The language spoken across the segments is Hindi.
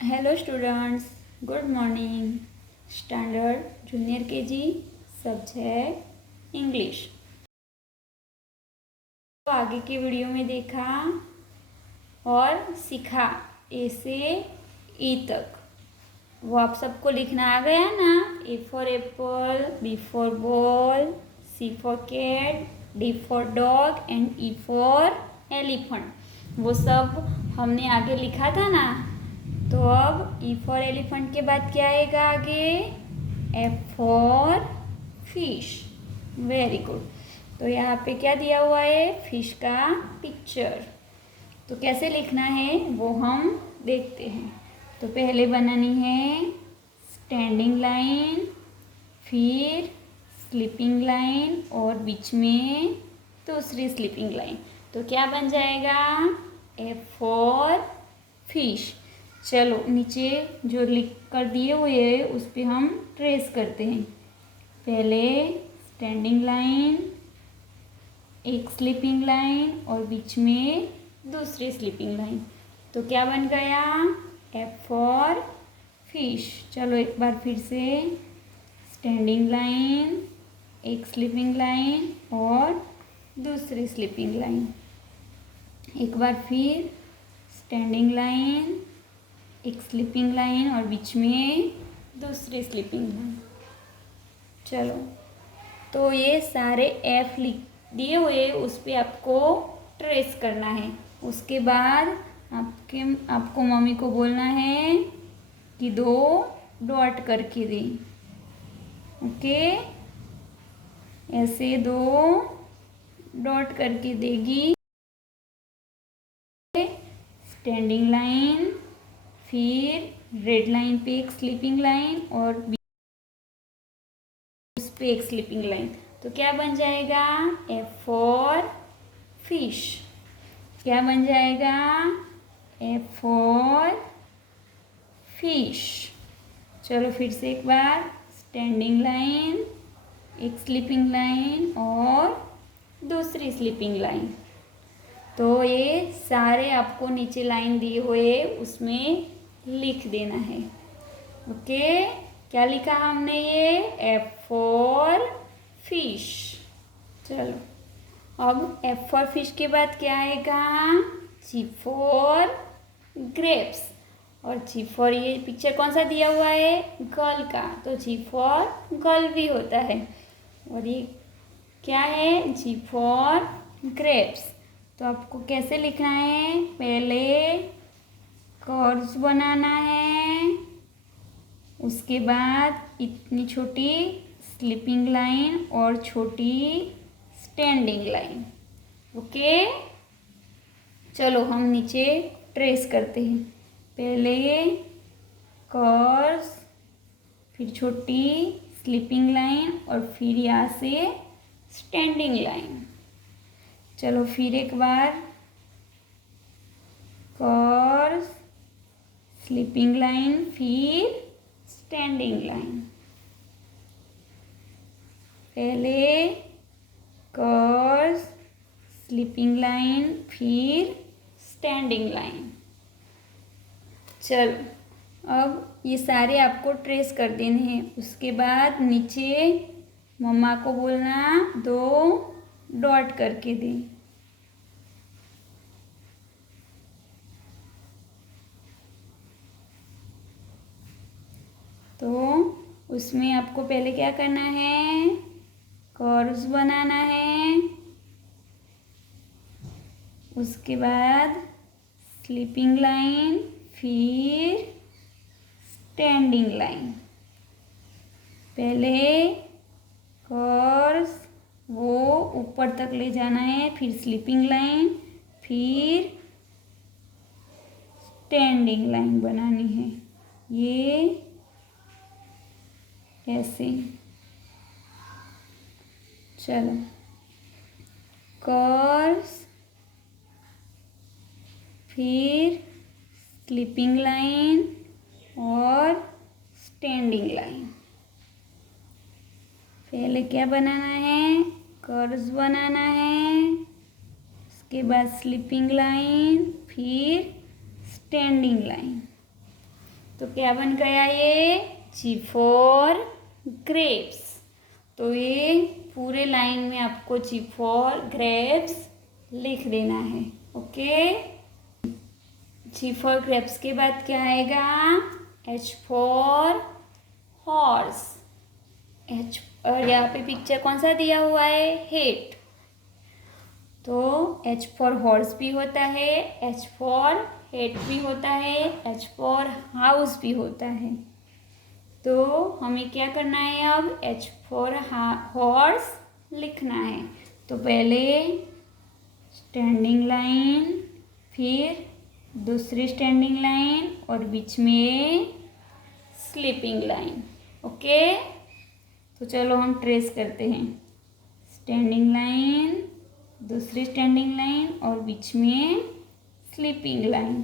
Hello students, good morning. Standard junior KG subject English. तो आगे के वीडियो में देखा और सीखा ए से ई तक। वो आप सबको लिखना आ गया ना। A for apple, B for ball, C for cat, D for dog and E for elephant. वो सब हमने आगे लिखा था ना। तो अब ई फॉर एलिफेंट के बाद क्या आएगा आगे? F for fish. Very good. तो यहाँ पे क्या दिया हुआ है? फिश का पिक्चर। तो कैसे लिखना है वो हम देखते हैं। तो पहले बनानी है स्टैंडिंग लाइन, फिर स्लीपिंग लाइन और बीच में दूसरी स्लीपिंग लाइन। तो क्या बन जाएगा? F for fish. चलो नीचे जो लिख कर दिए हुए है उस पर हम ट्रेस करते हैं। पहले स्टैंडिंग लाइन, एक स्लीपिंग लाइन और बीच में दूसरी स्लीपिंग लाइन। तो क्या बन गया? F for fish. चलो एक बार फिर से स्टैंडिंग लाइन, एक स्लीपिंग लाइन और दूसरी स्लीपिंग लाइन। एक बार फिर स्टैंडिंग लाइन, एक स्लीपिंग लाइन और बीच में दूसरी स्लीपिंग लाइन। चलो तो ये सारे एफ लिख दिए हुए उस पर आपको ट्रेस करना है। उसके बाद आपको मम्मी को बोलना है कि 2 डॉट करके दे। ओके, ऐसे 2 डॉट करके देगी। स्टैंडिंग लाइन, फिर रेड लाइन पे एक स्लीपिंग लाइन और उस पे एक स्लीपिंग लाइन। तो क्या बन जाएगा? F for fish. क्या बन जाएगा? F for fish. चलो फिर से एक बार स्टैंडिंग लाइन, एक स्लीपिंग लाइन और दूसरी स्लीपिंग लाइन। तो ये सारे आपको नीचे लाइन दिए हुए उसमें लिख देना है। ओके, क्या लिखा हमने? ये एफ फॉर फिश। चलो अब एफ फॉर फिश के बाद क्या आएगा? जी फॉर ग्रेप्स। और जी फॉर, ये पिक्चर कौन सा दिया हुआ है? गर्ल का। तो जी फॉर गर्ल भी होता है। और ये क्या है? जी फॉर ग्रेप्स। तो आपको कैसे लिखना है? पहले कर्व्स बनाना है, उसके बाद इतनी छोटी स्लीपिंग लाइन और छोटी स्टैंडिंग लाइन। ओके, चलो हम नीचे ट्रेस करते हैं। पहले कर्व्स, फिर छोटी स्लीपिंग लाइन और फिर यहाँ से स्टैंडिंग लाइन। चलो फिर एक बार कर्व्स, स्लीपिंग लाइन, फिर स्टैंडिंग लाइन। पहले कर्व्स, स्लीपिंग लाइन, फिर स्टैंडिंग लाइन। चलो अब ये सारे आपको ट्रेस कर देने हैं। उसके बाद नीचे मम्मा को बोलना 2 डॉट करके दें। तो उसमें आपको पहले क्या करना है? कर्व्स बनाना है, उसके बाद स्लीपिंग लाइन, फिर स्टैंडिंग लाइन। पहले कर्व्स वो ऊपर तक ले जाना है, फिर स्लीपिंग लाइन, फिर स्टैंडिंग लाइन बनानी है। ये ऐसे। चलो कर्व्स, फिर स्लीपिंग लाइन और स्टैंडिंग लाइन। पहले क्या बनाना है? कर्व्स बनाना है, उसके बाद स्लीपिंग लाइन, फिर स्टैंडिंग लाइन। तो क्या बन गया ये? G for grapes. तो ये पूरे लाइन में आपको G फॉर ग्रेप्स लिख देना है। ओके, G फॉर ग्रेप्स के बाद क्या आएगा? H for horse. H, और यहाँ पे पिक्चर कौन सा दिया हुआ है? हेट। तो H फॉर हॉर्स भी होता है, H फॉर हेट भी होता है, H फॉर हाउस भी होता है। तो हमें क्या करना है अब? H फॉर हॉर्स लिखना है। तो पहले स्टैंडिंग लाइन, फिर दूसरी स्टैंडिंग लाइन और बीच में स्लीपिंग लाइन। ओके, तो चलो हम ट्रेस करते हैं। स्टैंडिंग लाइन, दूसरी स्टैंडिंग लाइन और बीच में स्लीपिंग लाइन।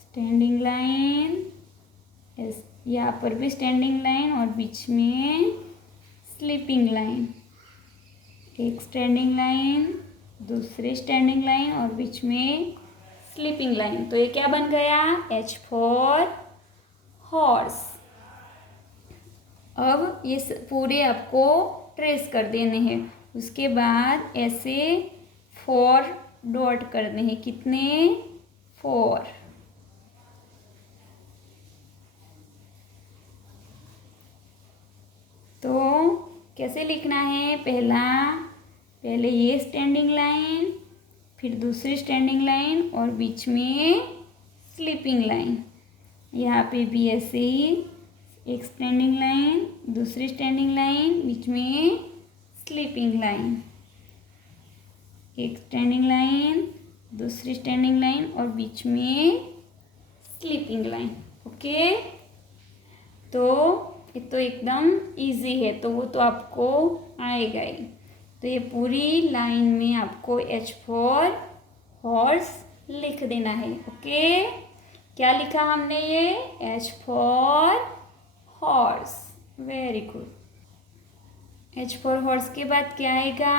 स्टैंडिंग लाइन, यहाँ पर भी स्टैंडिंग लाइन और बीच में स्लीपिंग लाइन। एक स्टैंडिंग लाइन, दूसरी स्टैंडिंग लाइन और बीच में स्लीपिंग लाइन। तो ये क्या बन गया? H for horse. अब ये पूरे आपको ट्रेस कर देने हैं। उसके बाद ऐसे 4 डॉट करने हैं। कितने? 4। तो कैसे लिखना है? पहले ये स्टैंडिंग लाइन, फिर दूसरी स्टैंडिंग लाइन और बीच में स्लीपिंग लाइन। यहाँ पे भी ऐसे ही एक स्टैंडिंग लाइन, दूसरी स्टैंडिंग लाइन, बीच में स्लीपिंग लाइन। एक स्टैंडिंग लाइन, दूसरी स्टैंडिंग लाइन और बीच में स्लीपिंग लाइन। ओके, तो ये तो एकदम इजी है, तो वो तो आपको आएगा ही। तो ये पूरी लाइन में आपको H फॉर हॉर्स लिख देना है। ओके, क्या लिखा हमने? ये H for horse. Very good. H for horse के बाद क्या आएगा?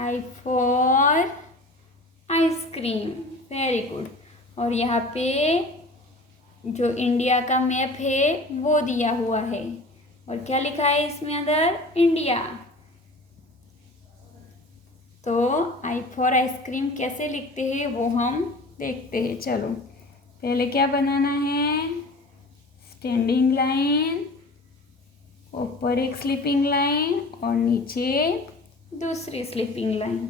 I for ice cream. Very good. और यहाँ पे जो इंडिया का मैप है वो दिया हुआ है, और क्या लिखा है इसमें अंदर? इंडिया। तो I फॉर आइसक्रीम कैसे लिखते हैं वो हम देखते हैं। चलो, पहले क्या बनाना है? स्टैंडिंग लाइन, ऊपर एक स्लीपिंग लाइन और नीचे दूसरी स्लीपिंग लाइन।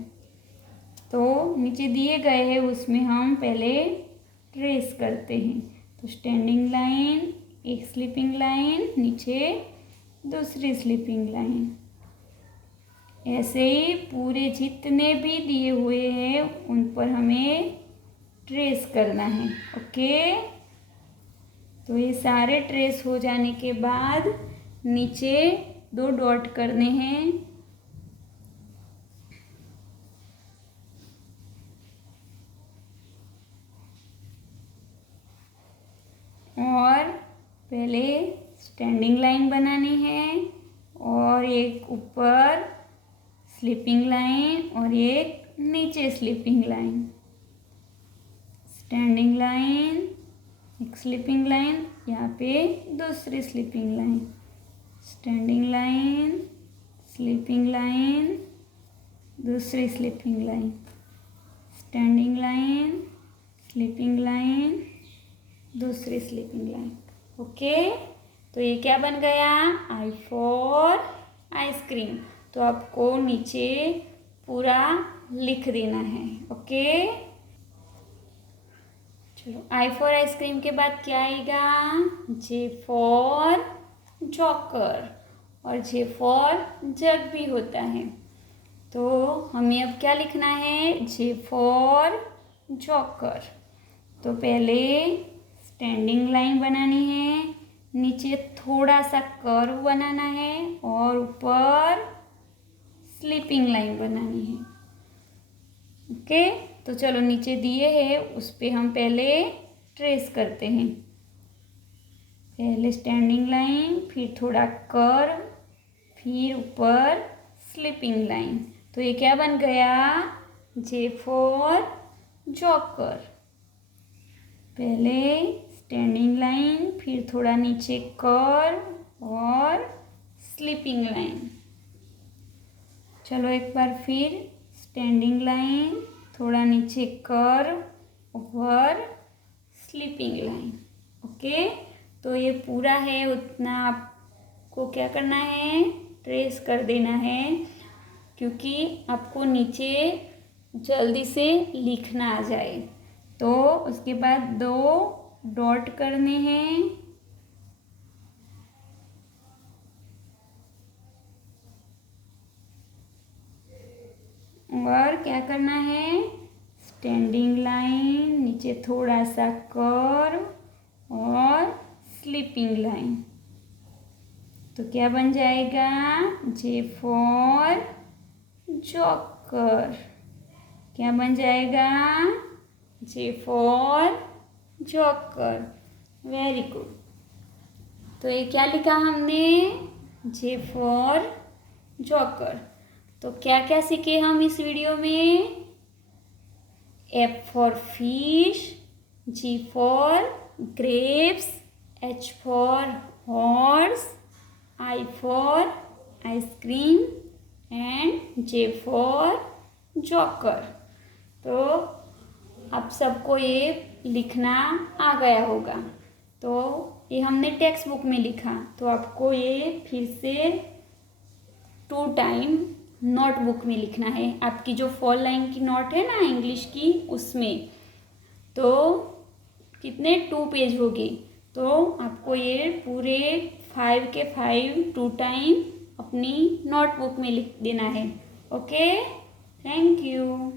तो नीचे दिए गए हैं उसमें हम पहले ट्रेस करते हैं। तो स्टैंडिंग लाइन, एक स्लीपिंग लाइन, नीचे दूसरी स्लीपिंग लाइन। ऐसे ही पूरे जितने भी दिए हुए हैं उन पर हमें ट्रेस करना है। ओके, तो ये सारे ट्रेस हो जाने के बाद नीचे 2 डॉट करने हैं। और पहले स्टैंडिंग लाइन बनानी है और एक ऊपर स्लीपिंग लाइन और एक नीचे स्लीपिंग लाइन। स्टैंडिंग लाइन, एक स्लीपिंग लाइन, यहाँ पे दूसरी sleeping line. Standing line, sleeping line, दूसरी sleeping line. Standing line, sleeping line, दूसरी स्लीपिंग लाइन। ओके, तो ये क्या बन गया? I for ice cream. तो आपको नीचे पूरा लिख देना है। ओके, चलो, I फॉर आइसक्रीम के बाद क्या आएगा? J फॉर जॉकर, और J फॉर जग भी होता है। तो हमें अब क्या लिखना है? J for joker. तो पहले स्टैंडिंग लाइन बनानी है, नीचे थोड़ा सा कर्व बनाना है और ऊपर स्लीपिंग लाइन बनानी है। ओके, तो चलो नीचे दिए हैं उस पे हम पहले ट्रेस करते हैं। पहले स्टैंडिंग लाइन, फिर थोड़ा कर्व, फिर ऊपर स्लीपिंग लाइन। तो ये क्या बन गया? J for joker. पहले स्टैंडिंग लाइन, फिर थोड़ा नीचे कर्व और स्लीपिंग लाइन। चलो एक बार फिर स्टैंडिंग लाइन, थोड़ा नीचे कर्व और स्लीपिंग लाइन। ओके, तो ये पूरा है, उतना आपको क्या करना है, ट्रेस कर देना है, क्योंकि आपको नीचे जल्दी से लिखना आ जाए। तो उसके बाद 2 डॉट करने हैं और क्या करना है, स्टैंडिंग लाइन, नीचे थोड़ा सा कर्व और स्लीपिंग लाइन। तो क्या बन जाएगा, जे फॉर जॉकर। क्या बन जाएगा, जे फॉर जॉकर। Very good. तो ये क्या लिखा हमने, जे फॉर जॉकर। तो क्या क्या सीखे हम इस वीडियो में, F for fish, G for grapes, H for horse, I for ice cream and J for joker. तो आप सबको ये लिखना आ गया होगा। तो ये हमने टेक्स्ट बुक में लिखा, तो आपको ये फिर से 2 टाइम नोटबुक में लिखना है, आपकी जो 4 लाइन की नोट है ना इंग्लिश की, उसमें। तो कितने 2 पेज हो गए, तो आपको ये पूरे 5 के 5 2 टाइम अपनी नोटबुक में लिख देना है। Okay, thank you.